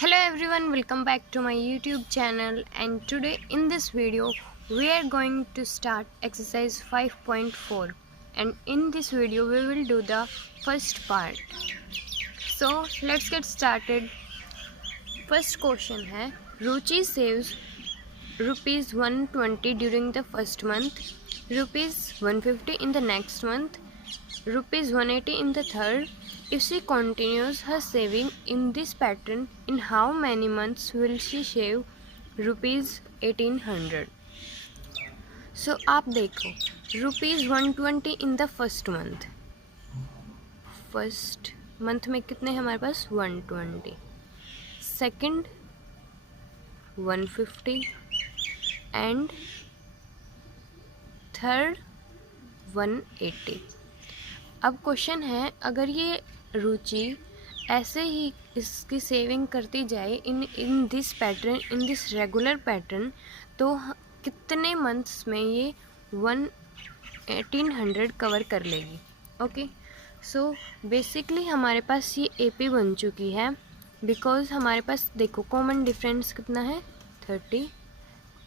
Hello everyone, welcome back to my YouTube channel, and today in this video we are going to start exercise 5.4, and in this video we will do the first part. So let's get started. First question है Ruchi saves rupees 120 during the first month, rupees 150 in the next month, rupees 180 in the third. If she continues her saving in this pattern, in how many months will she save rupees 1800? So आप देखो rupees 120 in the first month. First month में कितने हैं हमारे पास 120, second 150 and third 180. अब question है, अगर ये रुचि ऐसे ही इसकी सेविंग करती जाए इन this pattern, in this regular pattern, तो कितने मंथ्स में ये 1800 कवर कर लेगी. ओके, सो बेसिकली हमारे पास ये एपी बन चुकी है, बिकॉज हमारे पास देखो कॉमन डिफरेंस कितना है 30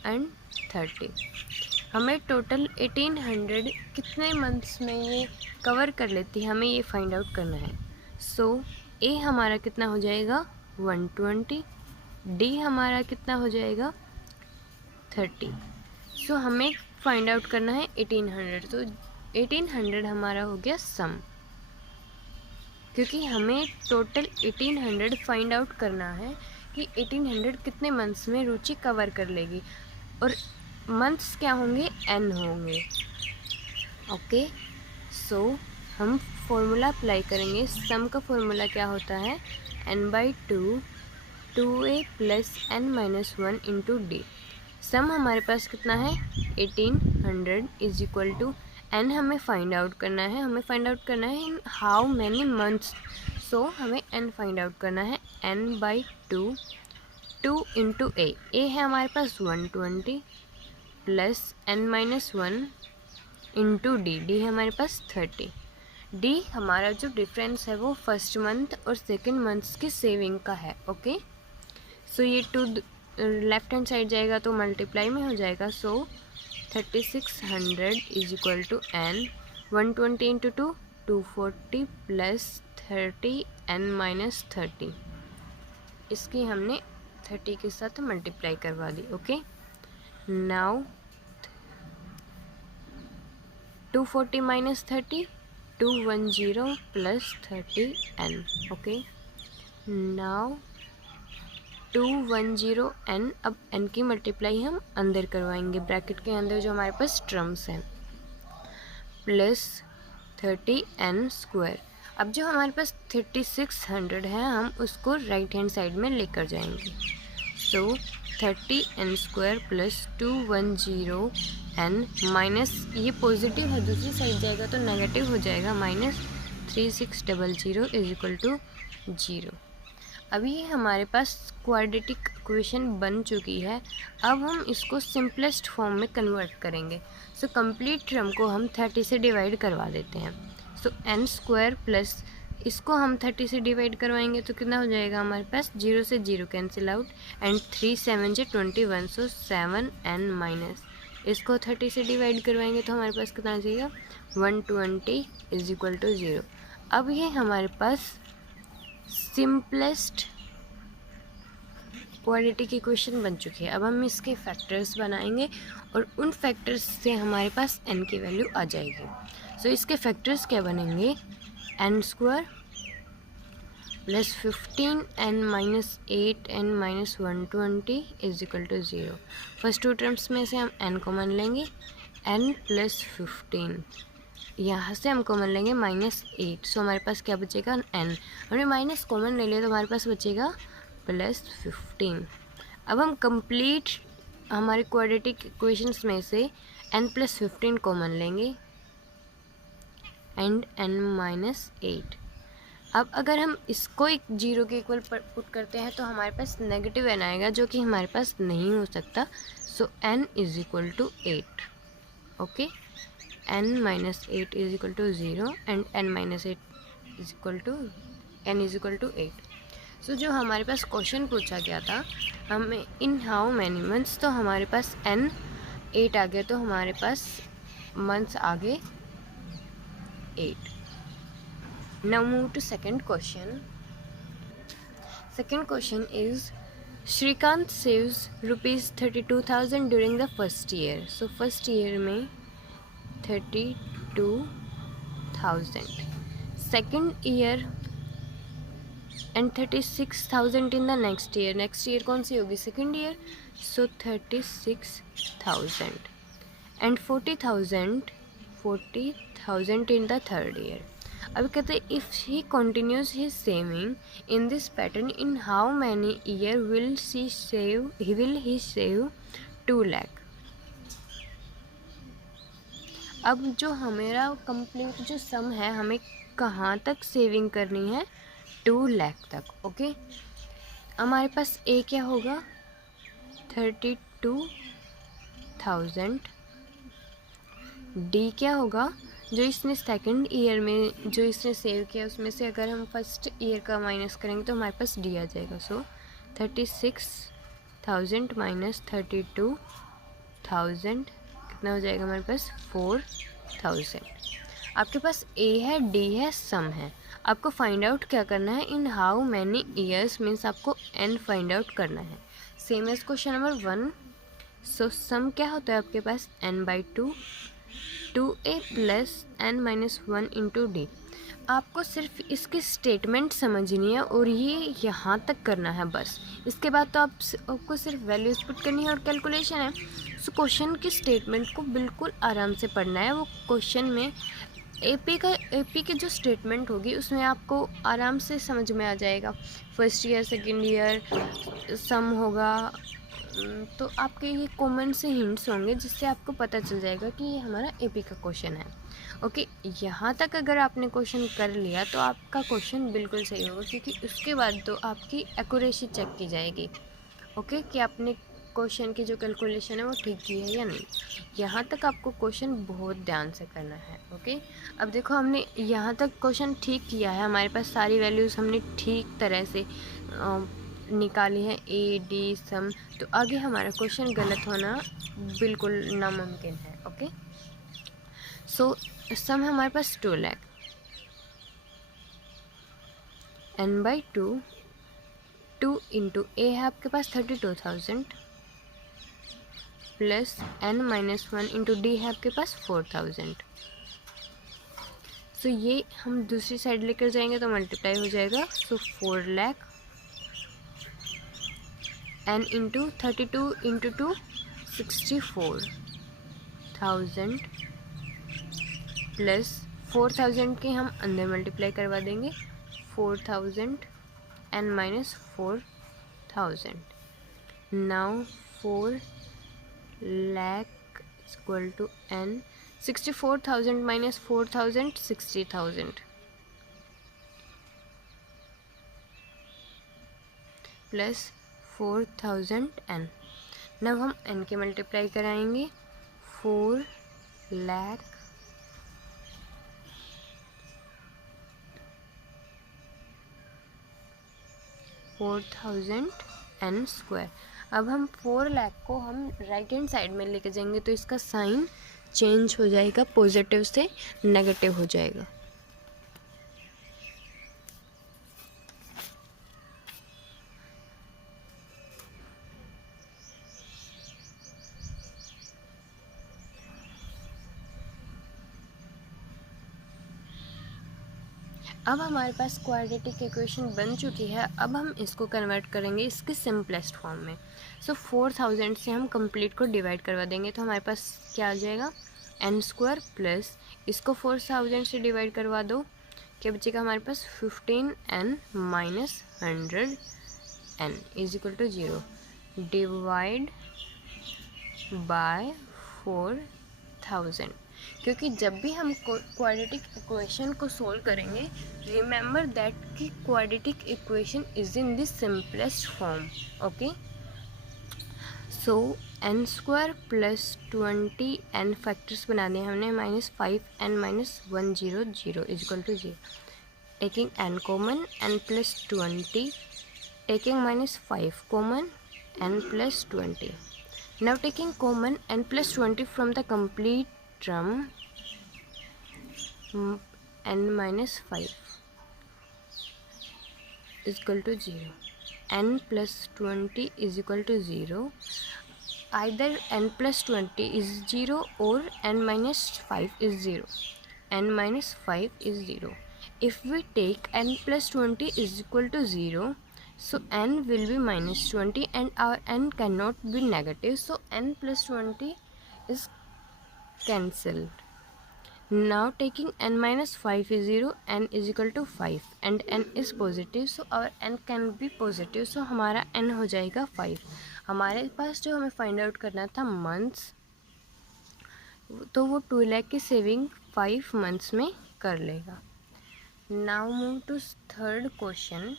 एंड 30. हमें टोटल 1800 कितने मंथ्स में ये कवर कर लेती है, हमें ये फाइंड आउट करना है. सो ए हमारा कितना हो जाएगा 120, डी हमारा कितना हो जाएगा 30. सो हमें फाइंड आउट करना है 1800. तो 1800 हमारा हो गया सम, क्योंकि हमें टोटल 1800 फाइंड आउट करना है कि 1800 कितने मंथ्स में रुचि कवर कर लेगी, और मंथ्स क्या होंगे n होंगे. ओके, सो हम फॉर्मूला अप्लाई करेंगे. सम का फॉर्मूला क्या होता है n/2 2a plus n-1 into D. सम हमारे पास कितना है 1800 इज इक्वल टू n. हमें फाइंड आउट करना है, इन हाउ मैनी मंथ्स. सो हमें n फाइंड आउट करना है. n/2 2 इंटू ए है हमारे पास 120 प्लस n-1 इंटू डी है हमारे पास 30. डी हमारा जो डिफरेंस है वो फर्स्ट मंथ और सेकंड मंथ्स की सेविंग का है. ओके, सो ये टू लेफ्ट हैंड साइड जाएगा तो मल्टीप्लाई में हो जाएगा. So 3600 is equal to n 120 into 2 240 plus 30 n-30. इसकी हमने 30 के साथ मल्टीप्लाई करवा दी. Okay, now 240 minus 30 210 plus 30 n. Okay, now 210 n. अब n की मल्टीप्लाई हम अंदर करवाएंगे, ब्रैकेट के अंदर जो हमारे पास टर्म्स हैं, प्लस 30 n स्क्वायर. अब जो हमारे पास 3600 है हम उसको राइट हैंड साइड में लेकर जाएंगे. सो 30 n square plus 210 n minus, ये पॉजिटिव है, दूसरी साइड जाएगा तो नेगेटिव हो जाएगा, माइनस 3600 इज इक्वल टू 0. अभी ये हमारे पास क्वाड्रेटिक इक्वेशन बन चुकी है. अब हम इसको सिंपलेस्ट फॉर्म में कन्वर्ट करेंगे. सो कंप्लीट टर्म को हम 30 से डिवाइड करवा देते हैं. सो n स्क्वायर प्लस इसको हम 30 से डिवाइड करवाएंगे तो कितना हो जाएगा हमारे पास, 0 से 0 कैंसिल आउट, एंड 3 7 से 21, सो 7 n माइनस. इसको 30 से डिवाइड करवाएंगे तो हमारे पास कितना आ जाएगा 120 इज इक्वल टू 0. अब ये हमारे पास सिंपलेस्ट क्वाड्रेटिक इक्वेशन बन चुकी है. अब हम इसके फैक्टर्स बनाएंगे और उन फैक्टर्स से हमारे पास n की वैल्यू आ जाएगी. सो इसके फैक्टर्स क्या बनेंगे, n square plus 15 n minus 8 n minus 120 is equal to 0. First two terms में से हम n कॉमन लेंगे, n प्लस 15, यहाँ से हम कॉमन लेंगे माइनस 8. सो हमारे पास क्या बचेगा n. हमने माइनस कॉमन ले लिया तो हमारे पास बचेगा प्लस 15. अब हम कंप्लीट हमारे क्वाड्रेटिक इक्वेशंस में से n प्लस 15 कॉमन लेंगे एंड n माइनस 8. अब अगर हम इसको एक 0 के इक्वल पुट करते हैं तो हमारे पास नेगेटिव n आएगा, जो कि हमारे पास नहीं हो सकता. So n is equal to 8. Okay, n minus 8 is equal to 0 and n minus 8 is equal to n is equal to 8. So जो हमारे पास क्वेश्चन पूछा गया था हमें इन हाउ मैनी मंथ्स, तो हमारे पास n 8 आ गया, तो हमारे पास मंथ्स आ गए 8। Now move to second question. Second question is Shrikant saves ₹32,000 during the first year. So first year में 32,000, second year and 36,000 in the next year. Next year कौन सी होगी? Second year. So 36,000 and 40,000 in the third year. अब कहते हैं if he continues his saving in this pattern in how many year will he save 2 lakh. अब जो हमारा complete जो सम है, हमें कहाँ तक सेविंग करनी है? 2 लाख तक। ओके, हमारे पास ए क्या होगा? 32,000। डी क्या होगा? जो इसने सेकंड ईयर में जो इसने सेव किया उसमें से अगर हम फर्स्ट ईयर का माइनस करेंगे तो हमारे पास डी आ जाएगा। सो 36,000 माइनस 32,000 कितना हो जाएगा हमारे पास? 4,000। आपके पास ए है, डी है, सम है। आपको फाइंड आउट क्या करना है? इन हाउ मैनी ईयर्स मीन्स आपको एन फाइंड आउट करना है, सेम एज क्वेश्चन नंबर 1। सो सम क्या होता है आपके पास? n/2 2a plus n-1 into D. आपको सिर्फ इसकी स्टेटमेंट समझनी है और ये यहाँ तक करना है बस। इसके बाद तो आपको सिर्फ वैल्यूज पुट करनी है और कैलकुलेशन है। सो क्वेश्चन की स्टेटमेंट को बिल्कुल आराम से पढ़ना है। वो क्वेश्चन में एपी की जो स्टेटमेंट होगी उसमें आपको आराम से समझ में आ जाएगा। फर्स्ट ईयर, सेकेंड ईयर, सम होगा, तो आपके ये कॉमन से हिंट्स होंगे जिससे आपको पता चल जाएगा कि ये हमारा एपी का क्वेश्चन है। ओके, यहाँ तक अगर आपने क्वेश्चन कर लिया तो आपका क्वेश्चन बिल्कुल सही होगा, क्योंकि उसके बाद तो आपकी एक्यूरेसी चेक की जाएगी। ओके, कि आपने क्वेश्चन की जो कैलकुलेशन है वो ठीक की है या नहीं। यहाँ तक आपको क्वेश्चन बहुत ध्यान से करना है। ओके, अब देखो हमने यहाँ तक क्वेश्चन ठीक किया है, हमारे पास सारी वैल्यूज़ हमने ठीक तरह से निकाली है, ए डी सम। तो आगे हमारा क्वेश्चन गलत होना बिल्कुल नामुमकिन है। ओके, सो सम हमारे पास 2 लाख, n/2 2 इंटू ए है आपके पास 32,000 प्लस n-1 इंटू डी है आपके पास 4,000। सो ये हम दूसरी साइड लेकर जाएंगे तो मल्टीप्लाई हो जाएगा। So 4 lakh n into 32 into 2 64,000 plus 4,000 के हम अंदर मल्टीप्लाई करवा देंगे 4,000 n-4,000। Now 4 lakh equal to n 64,000 minus 4,000 60,000 plus 4,000 n। नब हम n के मल्टीप्लाई कराएंगे 4 लाख n²। अब हम 4 लाख को हम राइट हैंड साइड में लेके जाएंगे तो इसका साइन चेंज हो जाएगा, पॉजिटिव से नेगेटिव हो जाएगा। अब हमारे पास क्वाड्रेटिक इक्वेशन बन चुकी है। अब हम इसको कन्वर्ट करेंगे इसके सिंपलेस्ट फॉर्म में। सो 4,000 से हम कंप्लीट को डिवाइड करवा देंगे तो हमारे पास क्या आ जाएगा? n² प्लस इसको 4,000 से डिवाइड करवा दो, क्या बचेगा हमारे पास? 15n minus 100n is equal to 0 divide by 4,000। क्योंकि जब भी हम क्वाड्रेटिक इक्वेशन को सोल्व करेंगे, रिमेंबर दैट कि quadratic equation is in this simplest form. Okay, so n² plus 20n factors बना दिए हमने -5n minus 100 is equal to 0। Taking n common n plus 20 taking -5 common n plus 20. Now taking common n plus 20 from the complete term n minus 5 is equal to 0. n plus 20 is equal to 0. Either n plus 20 is 0 or n minus 5 is 0. n minus 5 is 0. If we take n plus 20 is equal to 0, so n will be minus 20 and our n cannot be negative, so n plus 20 is cancelled. Now taking n minus 5 is 0, n is equal to 5 and n is positive, so our n can be positive, so हमारा n हो जाएगा 5. हमारे पास जो हमें find out करना था months, तो वो 2 लाख की सेविंग 5 मंथ्स में कर लेगा. Now move to third question.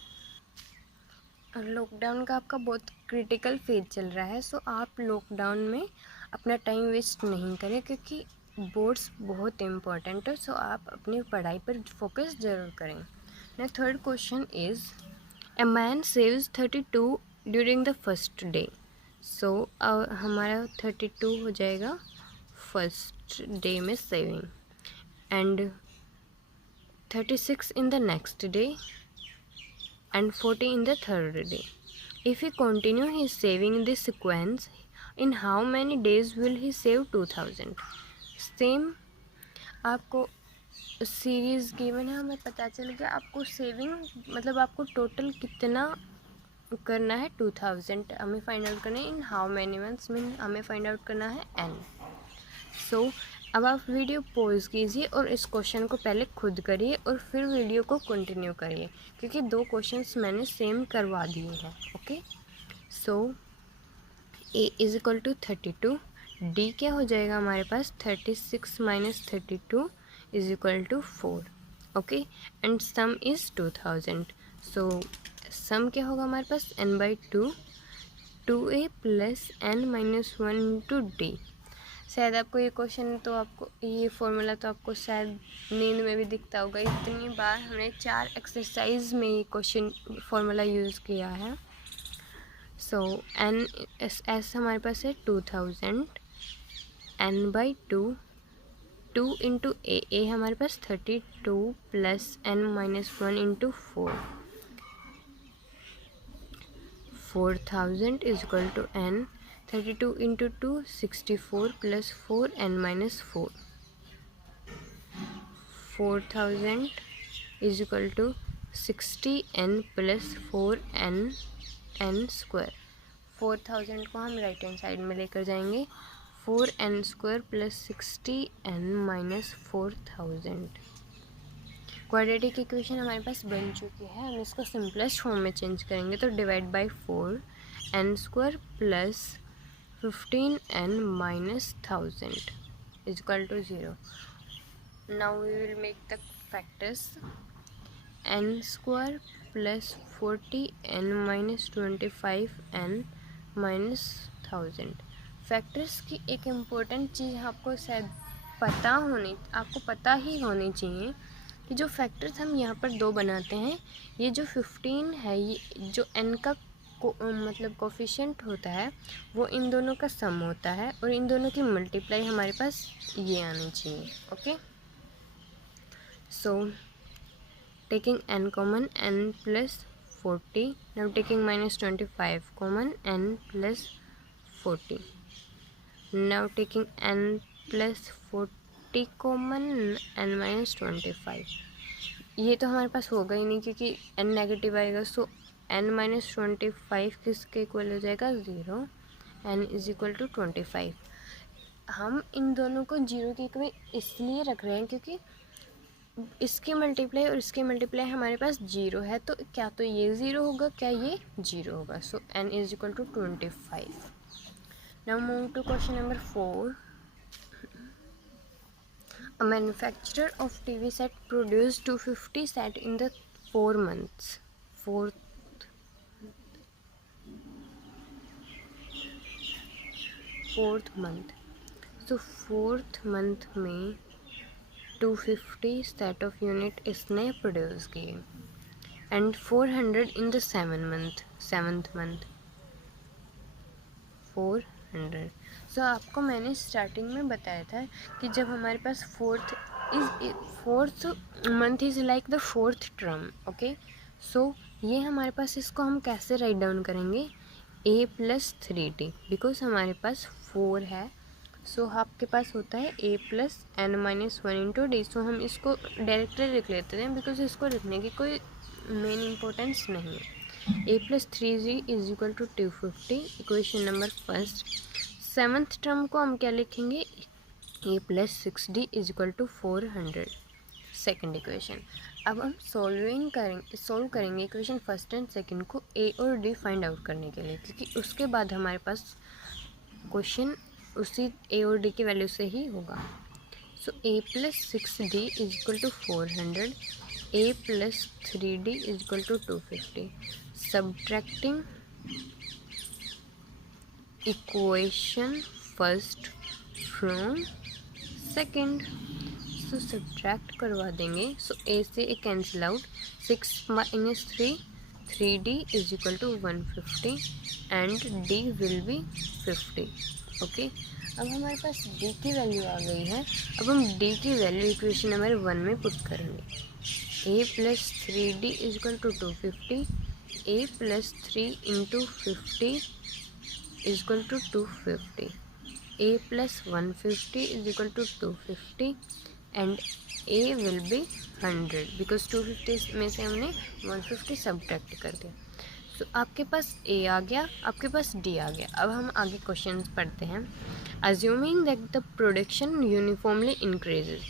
Lockdown का आपका बहुत क्रिटिकल फेज चल रहा है, सो आप लॉकडाउन में अपना टाइम वेस्ट नहीं करें क्योंकि बोर्ड्स बहुत इम्पोर्टेंट है, सो आप अपनी पढ़ाई पर फोकस ज़रूर करें. ना third question is a man saves 32 during the first day. So हमारा 32 हो जाएगा फर्स्ट डे में saving and 36 in the next day and 40 in the third day. If he continue his saving in this sequence, in how many days will he save 2000? Same आपको series given है, हमें पता चल गया आपको saving मतलब आपको टोटल कितना करना है 2000 हमें फाइंड आउट करना है. इन हाउ मैनी मंथ्स में हमें फाइंड आउट करना है n. सो अब आप वीडियो पॉज कीजिए और इस क्वेश्चन को पहले खुद करिए और फिर वीडियो को कंटिन्यू करिए क्योंकि 2 क्वेश्चंस मैंने सेम करवा दिए हैं. Okay, so a is equal to 32. d क्या हो जाएगा हमारे पास 36 minus 32 is equal to 4. Okay, and sum is 2000. So sum क्या होगा हमारे पास n/2 2a plus n minus 1 into d. शायद आपको ये क्वेश्चन तो आपको ये फॉर्मूला तो आपको शायद नींद में भी दिखता होगा. इतनी बार हमने 4 एक्सरसाइज में ये क्वेश्चन फॉर्मूला यूज़ किया है. सो n एस हमारे पास है 2000 n/2 2 इंटू ए हमारे पास 32 plus n minus 1 into 4000 is equal to n. 32 into 2 64 plus 4 n minus 4. 4000 is equal to 60 n plus 4 n square. 4000 को हम राइट हैंड साइड में लेकर जाएंगे. 4n square plus 60 n minus 4000. Quadratic equation हमारे पास बन चुकी है. हम इसको सिंपलेस्ट फॉर्म में चेंज करेंगे तो divide by 4 n square plus 15n minus 1000 is equal to 0. Now we will make the factors. n square plus 40n minus 25n minus 1000. Factors की एक इम्पोर्टेंट चीज़ आपको शायद आपको पता ही होनी चाहिए कि जो फैक्टर्स हम यहाँ पर 2 बनाते हैं, ये जो 15 है ये जो n का मतलब कोफिशिएंट होता है वो इन दोनों का सम होता है और इन दोनों की मल्टीप्लाई हमारे पास ये आनी चाहिए. Okay, so taking n common n plus 40. Now taking minus 25 common n plus 40. Now taking n plus 40 common n minus 25. ये तो हमारे पास होगा ही नहीं क्योंकि n नेगेटिव आएगा. सो n माइनस 25 किसके इक्वल हो जाएगा 0. n is equal to 25. हम इन दोनों को 0 के इक्वल इसलिए रख रहे हैं क्योंकि इसकी मल्टीप्लाई और इसकी मल्टीप्लाई हमारे पास 0 है, तो क्या तो ये 0 होगा क्या ये 0 होगा. So n is equal to 25. Now move to question number 4. A manufacturer of TV set produced 250 set in the 4 months. Fourth month. तो फोर्थ मंथ में 250 सेट ऑफ यूनिट इसने प्रोड्यूस किए. and 400 in the seventh month 400। So आपको मैंने starting में बताया था कि जब हमारे पास fourth month is like the fourth term. Okay, so ये हमारे पास, इसको हम कैसे राइट डाउन करेंगे, a+3d, बिकॉज हमारे पास 4 है। सो आपके पास होता है a+n-1 इंटू डी। सो हम इसको डायरेक्टली लिख लेते हैं बिकॉज इसको लिखने की कोई मेन इम्पोर्टेंस नहीं है। a+3d is equal to 250, equation number first. Seventh term को हम क्या लिखेंगे, a+6d is equal to 400, second equation. अब हम सोल्व करेंगे इक्वेशन फर्स्ट एंड सेकंड को a और d फाइंड आउट करने के लिए, क्योंकि उसके बाद हमारे पास क्वेश्चन उसी a और d की वैल्यू से ही होगा। So a+6d is equal to 400, a+3d is equal to 250। Subtracting equation first from second, so subtract करवा देंगे। सो a से a cancel out, 6 minus 3, 3d is equal to 150 and d will be 50। Okay, अब हमारे पास d की value आ गई है। अब हम d की वैल्यू इक्वेशन नंबर 1 में पुट करेंगे। a+3d is equal to 250, a+3 into 50 is equal to 250, a+150 is equal to 250 and a will be 100 because 250 में से हमने 150 सब्ट्रैक्ट कर दिया। तो आपके पास a आ गया, आपके पास d आ गया। अब हम आगे क्वेश्चंस पढ़ते हैं। Assuming that the production uniformly increases,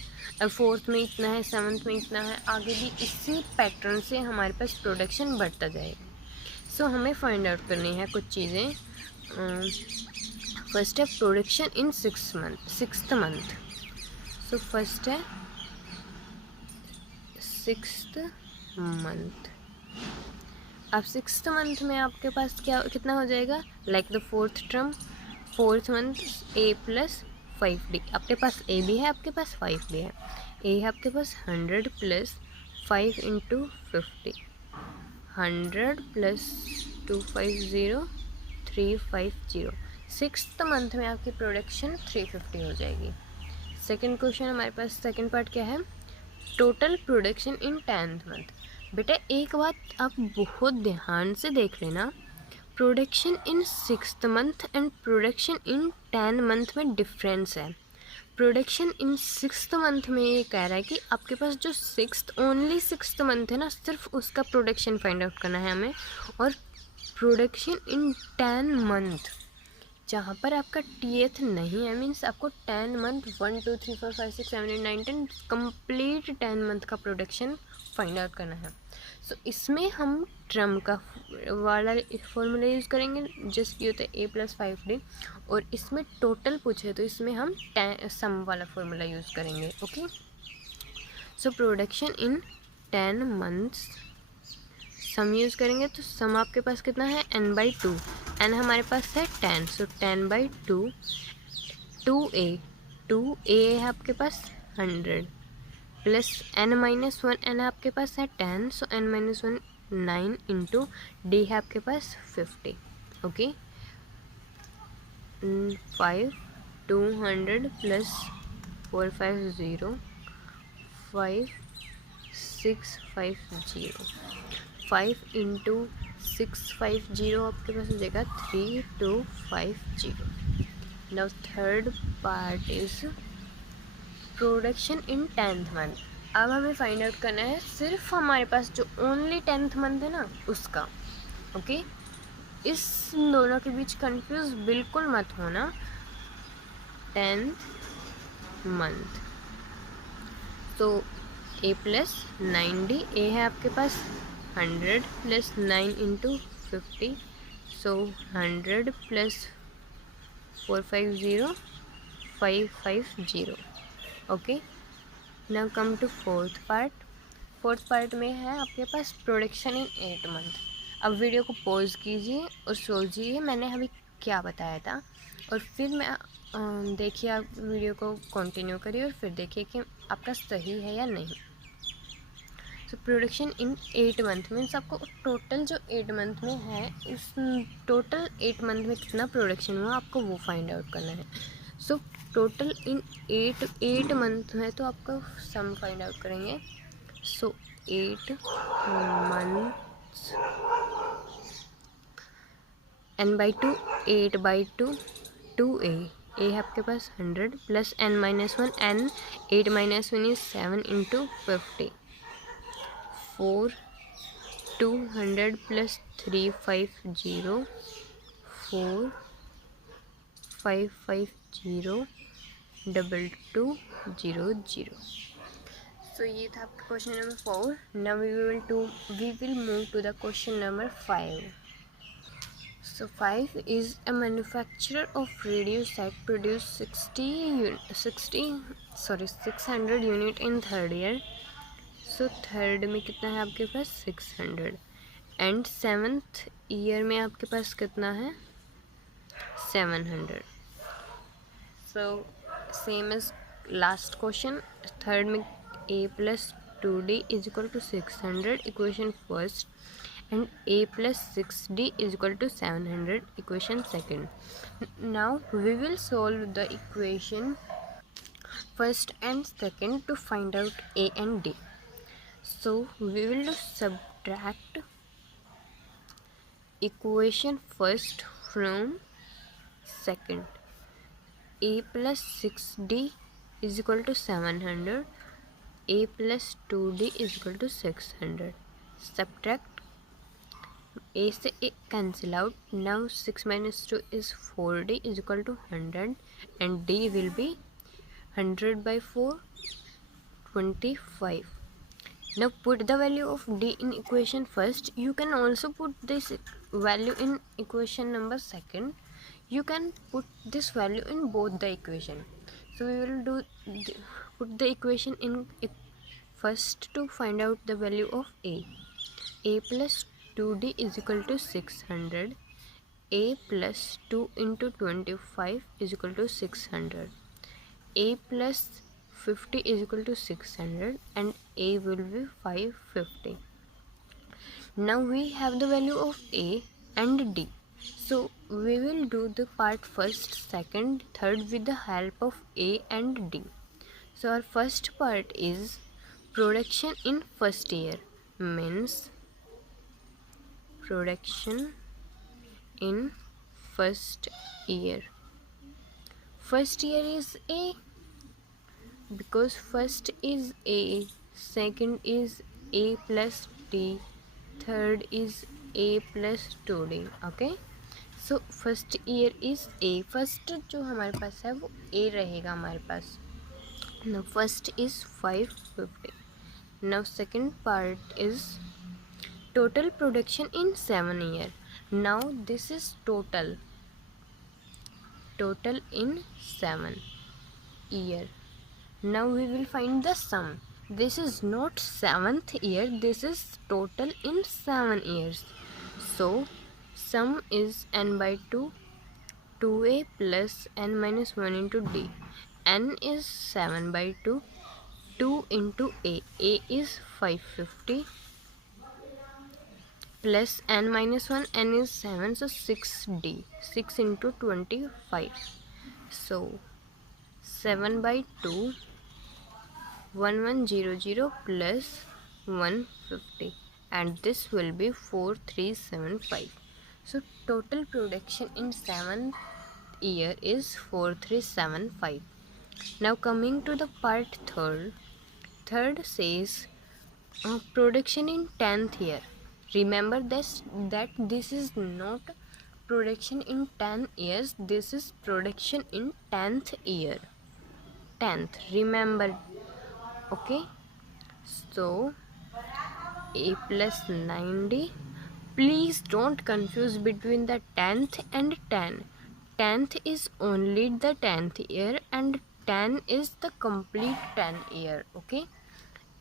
अब फोर्थ में इतना है, सेवन्थ में इतना है, आगे भी इसी पैटर्न से हमारे पास प्रोडक्शन बढ़ता जाएगा। सो हमें फाइंड आउट करनी है कुछ चीज़ें। फर्स्ट है production in sixth month. So first है सिक्स्थ मंथ। अब सिक्स्थ मंथ में आपके पास कितना हो जाएगा, like the fourth term, fourth month a+5d। आपके पास a भी है, आपके पास 5 भी है। a है आपके पास 100 + 5 इंटू 50, 100 + 250 350। सिक्स्थ मंथ में आपकी प्रोडक्शन 350 हो जाएगी। सेकेंड क्वेश्चन हमारे पास, सेकेंड पार्ट क्या है, total production in 10th month. बेटा एक बात आप बहुत ध्यान से देख लेना, production in sixth month and production in 10 month में डिफरेंस है। प्रोडक्शन इन सिक्स्थ मंथ में ये कह रहा है कि आपके पास जो ओनली सिक्स्थ मंथ है ना, सिर्फ उसका प्रोडक्शन फाइंड आउट करना है हमें। और प्रोडक्शन इन 10 मंथ जहाँ पर आपका टीएथ नहीं है, मीन्स आपको 10 मंथ 1 2 3 4 5 6 7 8 9 10 कंप्लीट 10 मंथ का प्रोडक्शन फाइंड आउट करना है। सो इसमें हम ट्रम का वाला फॉर्मूला यूज़ करेंगे, जस्ट ये होता है a+5d। और इसमें टोटल पूछे तो इसमें हम सम वाला फॉर्मूला यूज़ करेंगे। Okay, so production in 10 months sum use करेंगे तो सम आपके पास कितना है, n/2, n हमारे पास है 10, सो 10/2, 2a है आपके पास 100 प्लस n-1 n आपके पास है 10, सो n-1 9 इंटू d है आपके पास 50। ओके, 5 200 प्लस 450 5 650, 5 इंटू 650 आपके पास हो जाएगा 3250। Now third part is production in 10th month. अब हमें फाइंड आउट करना है सिर्फ हमारे पास जो ओनली 10th मंथ है ना उसका। ओके, इस दोनों के बीच कंफ्यूज बिल्कुल मत होना। 10th मंथ, तो a+9d, a है आपके पास 100 + 9 into 50, so 100 + 450 550। Okay, now come to fourth part. Fourth part में है आपके पास प्रोडक्शन इन 8 मंथ। अब वीडियो को पॉज कीजिए और सोचिए मैंने अभी क्या बताया था, और फिर मैं देखिए, आप वीडियो को कंटिन्यू करिए और फिर देखिए कि आपका सही है या नहीं। सो प्रोडक्शन इन 8 मंथ मीन्स आपको टोटल जो 8 मंथ में है, इस टोटल 8 मंथ में कितना प्रोडक्शन हुआ आपको वो फाइंड आउट करना है। सो टोटल इन 8 मंथ में तो आपको सम फाइंड आउट करेंगे। सो 8 मंथ्स n/2 8/2 2a है आपके पास 100 plus n-1 n 8 - 1 is 7 into 50 4 200 plus 350 4 550 2200। So ये था आपका question number 4। Now we will move to the question number 5। So 5 is a manufacturer of radio set produce 600 unit in third year. So third में कितना है आपके पास 600 and seventh year में आपके पास कितना है 700। So same as last question, third में a plus 2d is equal to 600 equation first and a plus 6d is equal to 700 equation second. Now we will solve the equation first and second to find out a and d. So we will subtract equation first from second. A plus 6d is equal to 700, a plus 2d is equal to 600. Subtract, a से a cancel out. Now 6 minus 2 is 4d is equal to 100 and d will be 100 by 4 25. Now put the value of d in equation first. You can also put this value in equation number second. You can put this value in both the equation. So we will put the equation in first to find out the value of a. A plus 2d is equal to 600. A plus 2 into 25 is equal to 600. A plus 50 is equal to 600 and a will be 550. Now we have the value of a and d. So we will do the part first, second, third with the help of a and d. So our first part is production in first year, means production in first year. First year is a because first is a, second is a plus d, third is a plus 2d. Okay, so first year is a. first जो हमारे पास है वो a रहेगा हमारे पास. Now first is 550. Now second part is total production in 7 year. Now this is total in 7 year. Now we will find the sum. This is not 7th year, this is total in 7 years. So sum is n/2 2a plus n-1 into d. N is 7/2 2 into a is 550 plus n-1, n is 7, so 6d, 6 into 25. So 7/2 1100 plus 150 and this will be 4375. So total production in 7th year is 4375. Now coming to the part third says production in 10th year. Remember that this is not production in 10 years, this is production in 10th year. 10th, remember. Okay, so a plus 90. Please don't confuse between the 10th and 10. 10th is only the 10th year and 10 is the complete 10 year. Okay,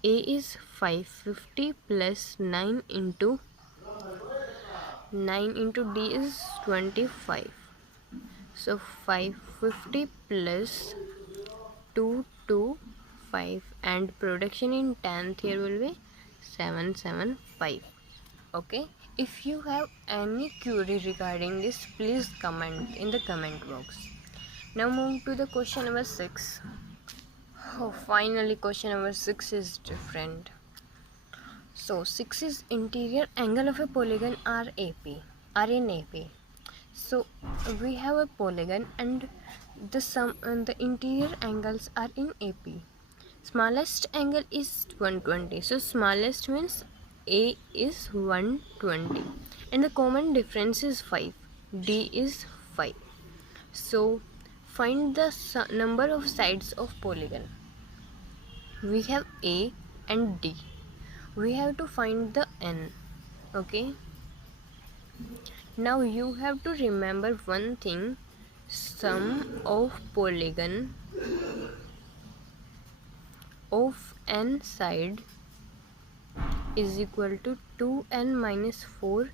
a is 550 plus 9 into d is 25. So 550 plus 2 to 5 and production in 10th year will be 775. Okay, if you have any query regarding this, please comment in the comment box. Now move to the question number 6. Oh, finally question number 6 is different. So 6 is interior angle of a polygon RAP, are in AP. So we have a polygon and the sum and the interior angles are in AP. Smallest angle is 120. So smallest means A is 120 and the common difference is 5. D is 5. So find the number of sides of polygon. We have A and D. We have to find the N. Okay. Now you have to remember one thing. Sum of polygon of n side is equal to 2n minus 4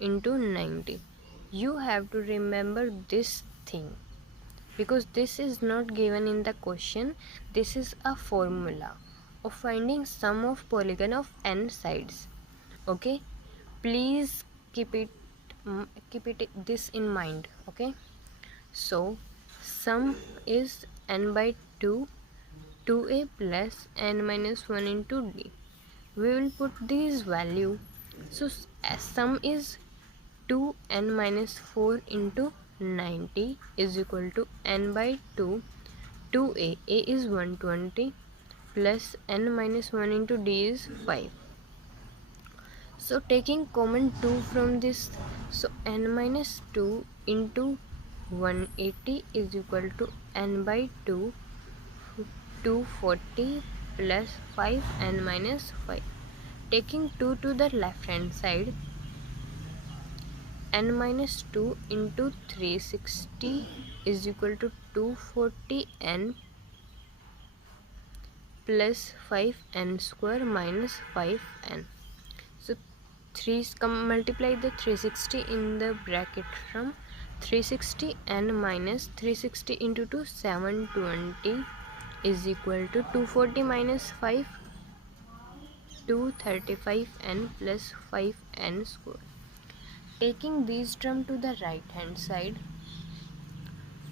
into 90. You have to remember this thing because this is not given in the question. This is a formula of finding sum of polygon of n sides. Okay, please keep it this in mind. Okay, so sum is n by 2, 2a plus n minus 1 into d. We will put this value. So sum is 2n minus 4 into 90 is equal to n by 2, 2a, a is 120 plus n minus 1 into d is 5. So taking common 2 from this, so n minus 2 into 180 is equal to n by 2, 240 plus 5 n minus 5. Taking 2 to the left hand side, n minus 2 into 360 is equal to 240 n plus 5 n square minus 5 n. So multiply the 360 in the bracket from 360 n minus 360 into 2 720 is equal to 240 minus 5 235 n plus 5 n square. Taking these term to the right hand side,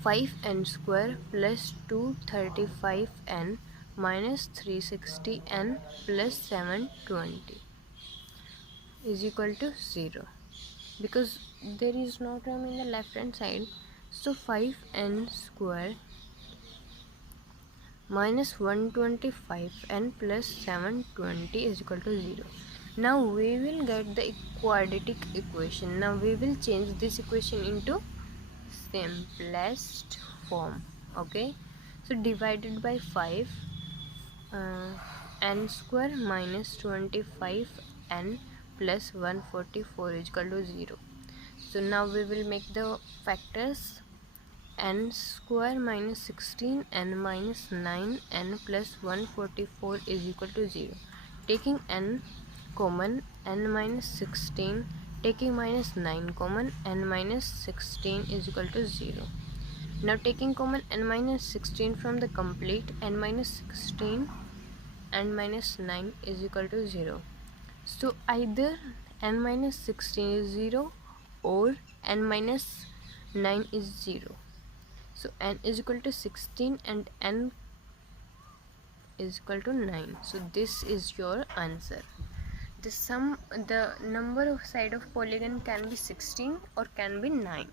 5n square plus 235n minus 360n plus 720 is equal to 0 because there is no term in the left hand side. So 5n square minus 125n plus 720 is equal to 0. Now we will get the quadratic equation. Now we will change this equation into simplest form. Okay, so divided by 5, n square minus 25 n plus 144 is equal to 0. So now we will make the factors. N square minus 16 n minus 9 n plus 144 is equal to 0. Taking n common, n minus 16, taking minus 9 common, n minus 16 is equal to 0. Now taking common n minus 16 from the complete, n minus 16 and minus 9 is equal to 0. So either n minus 16 is 0 or n minus 9 is 0. So n is equal to 16 and n is equal to 9. So this is your answer. The number of side of polygon can be 16 or can be 9.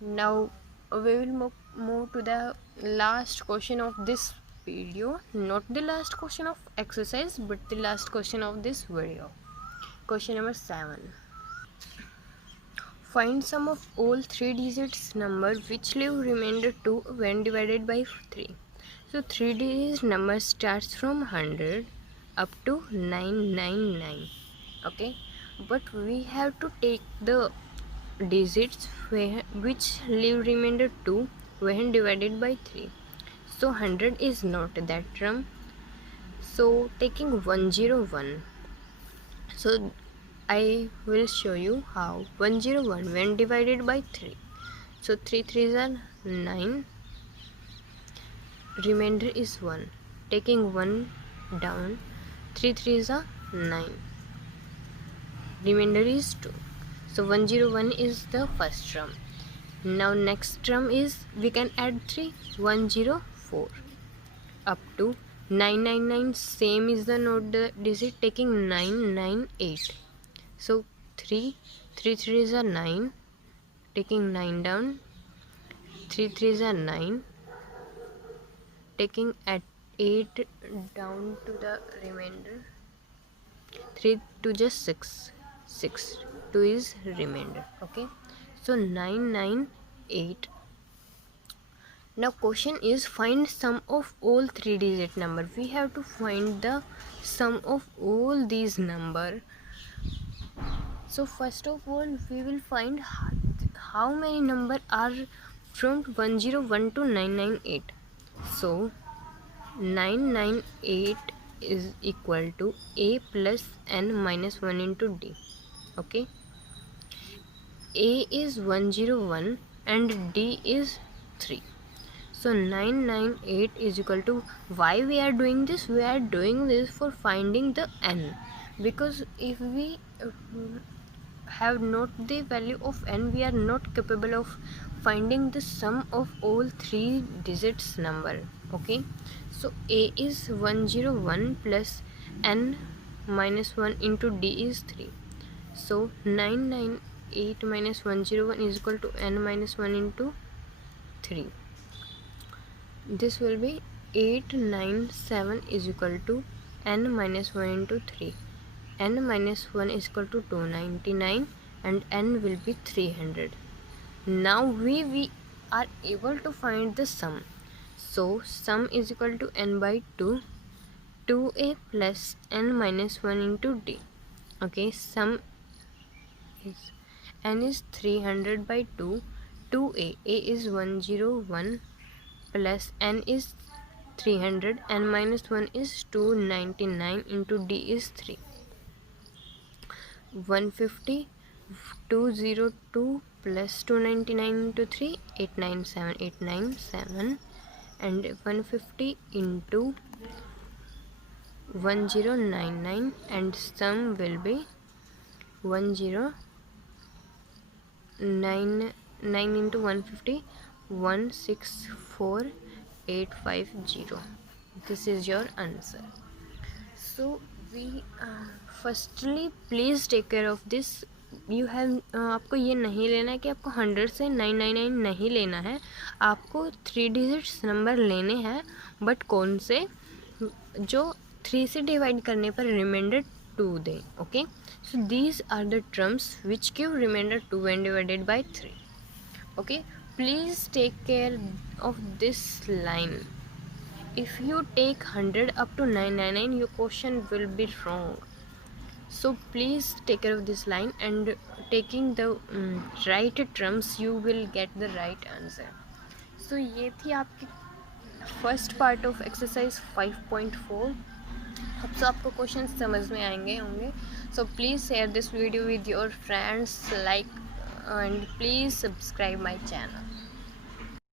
Now we will move to the last question of this video. Not the last question of exercise, but the last question of this video. Question number 7. Find sum of all 3 digits number which leave remainder 2 when divided by 3. So 3 digits number starts from 100 up to 999. Okay, but we have to take the digits which leave remainder 2 when divided by 3. So 100 is not that term. So taking 101. So I will show you how. 101 when divided by 3. So 3 3s are 9. Remainder is 1. Taking 1 down, 3 3s are 9. Remainder is 2. So 101 is the first term. Now next term is, we can add 3. 104 up to 999. Same is the node digit, taking 998. So 3 3 are 9, taking 9 down. 3 3s are 9, taking at 8 down to the remainder. 3 2 just 6, 6 2 is remainder. Okay, so 998. Now question is, find sum of all 3-digit number. We have to find the sum of all these number. So first of all, we will find how many number are from 101 to 998. So 998 is equal to a plus n minus 1 into d. Okay, a is 101 and d is 3. So 998 is equal to, why we are doing this? We are doing this for finding the n, because if we have not the value of n, we are not capable of finding the sum of all 3 digits number. Okay, so a is 101 plus n minus 1 into d is 3. So 998 minus 101 is equal to n minus 1 into 3. This will be 897 is equal to n minus 1 into 3. N minus 1 is equal to 299 and n will be 300. Now we are able to find the sum. So sum is equal to n by 2, 2a plus n minus 1 into d. Okay, sum is n is 300 by 2, 2a, a is 101 plus n is 300, n minus 1 is 299 into d is 3. 150, 202 plus 299 into 3, 897, and 150 into 1099, and sum will be 1099 into 150, 164850. This is your answer. So we firstly please take care of this. You have आपको ये नहीं लेना है कि आपको 100 से 999 नहीं लेना है, आपको 3 डिजिट्स नंबर लेने हैं, बट कौन से, जो 3 से डिवाइड करने पर रिमाइंडर 2 दें. Okay, so these are the terms which give reminder 2 when divided by 3. Okay, please take care of this line. If you take 100 up to 999, your question will be wrong. So please take care of this line, and taking the right terms you will get the right answer. So ये थी आपकी first part of exercise 5.4. अब तो आपको question समझ में आएंगे होंगे. So please share this video with your friends, like, and please subscribe my channel.